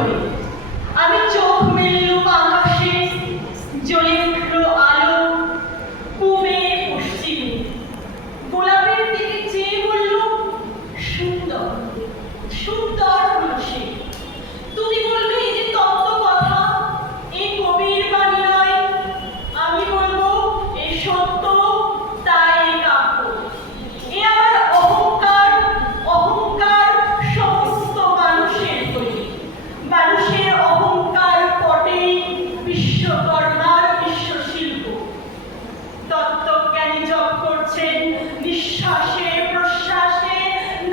ধরে। আমি চোখ মেললুম আকাশে, জ্বলে উঠল আলো পূবে পশ্চিমে। গোলাপের দিকে চেয়ে বললুম, সুন্দর সুন্দর হলো সে। তুমি বলবে এই যে তত্ত্ব কথা, এ কবির বাণী নয়। আমি বলবো এ সত্য, তাই এ কাব্য। এ আমার অহংকার, অহংকার সমস্ত মানুষের তৈরি। মানুষের অহংকার পটে বিশ্বকর্মার বিশ্বশিল্প। তত্ত্বজ্ঞানী জপ করছেন নিঃশ্বাসে প্রশ্বাসে,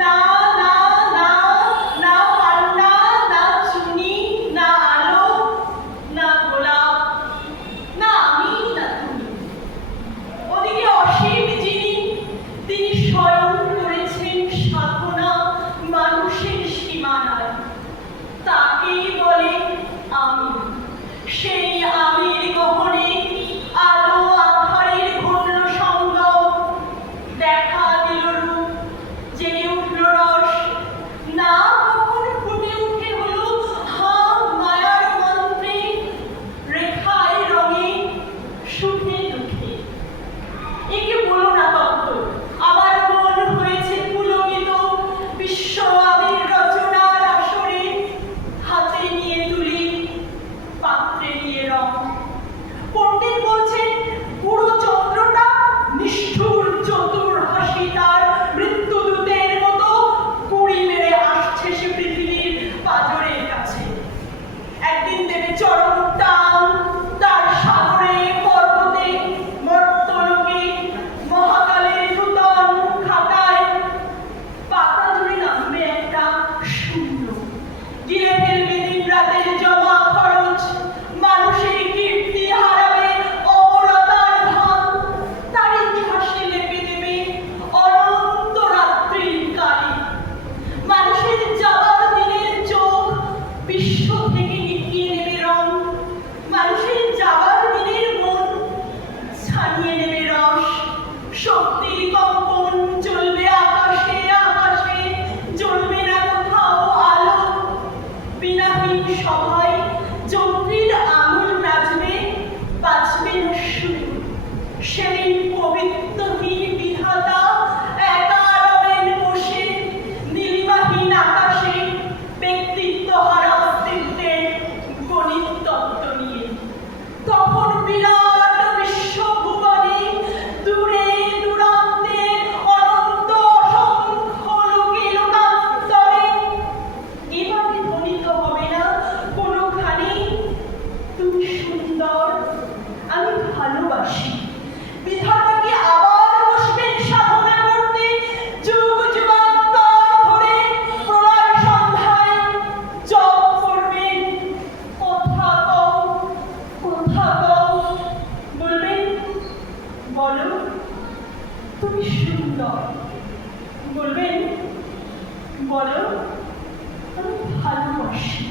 না না না, না পান্না, না চুনি, না আলো, না গোলাপ, না আমি, না তুমি। ওদিকে অসীম যিনি, তিনি স্বয়ং করেছেন সাধনা মানুষের সীমানায়। তাকেই বলে আমি। সেই আমির গহনে আলো আঁধারের ঘূর্ণ সঙ্গম। দেখা দিল রূপ, জেগে উঠল রস। না কখন ফুটে উঠে হলো হা মায়ার মন্ত্রে, রেখায় রঙে, সুখে দুঃখে। একে বলো না তত্ত্ব, আমার মন হয়েছে পুলকিত বিশ্ব আবির রচনার আসরে। হাতে নিয়ে তুলি, পাত্রে নিয়ে রং। পণ্ডিত বলছেন পুরো চন্দ্রটা নিষ্ঠুর চতুর হাসি তার মৃত্যুদূতের মতো কুড়ি মেরে আসছে সে পৃথিবীর পাঁজরের কাছে। একদিন দেবে চরম টান তার সাগরে, পর্বতে, মর্তলোকে, মহাকালের নূতন খাতায়। পাতা জুড়ে নামবে একটা শূন্য, গিলে ফেলবে দিন রাতের জমা খরচ। মানুষের কীর্তি হারাবে অমরতার ধান, তার ইতিহাসে লেপে দেবে অনন্ত রাত্রির কালি। মানুষের যাবার দিনের চোখ বিশ্ব থেকে নিভিয়ে নেবে রং। মানুষের যাবার দিনের মন ছানিয়ে নেবে রস। শক্তির কম্পন চলবে আকাশে আকাশে, জ্বলবে না কোথাও আলো। বিনাহীন সভায় যন্ত্রীর আঙুল নাচবে, বাজবে না সুর। সেদিন পবিত্রহীন বিধাতা একা রবেন বসে, নীলিমাহীন আকাশে, ব্যক্তিত্ব হারা অস্তিত্বের গণিত তত্ত্ব নিয়ে। তখন বিরাট বিশ্বভুবনে, দূরে দূরান্তে, অনন্ত অসংখ্য লোকে লোকান্তরে। এবারে ধ্বনিত হবে না কোনোখানে, তুমি সুন্দর, আমি ভালোবাসি। বিধাতাকে আবার বসবেন সাধনা করতে, যুগ যুগান্তর ধরে প্রলয় সন্ধ্যায় জপ করবেন। কথা কও, কথা কও, বলবেন বলো তুমি সুন্দর। বলবেন বলো আমি ভালোবাসি।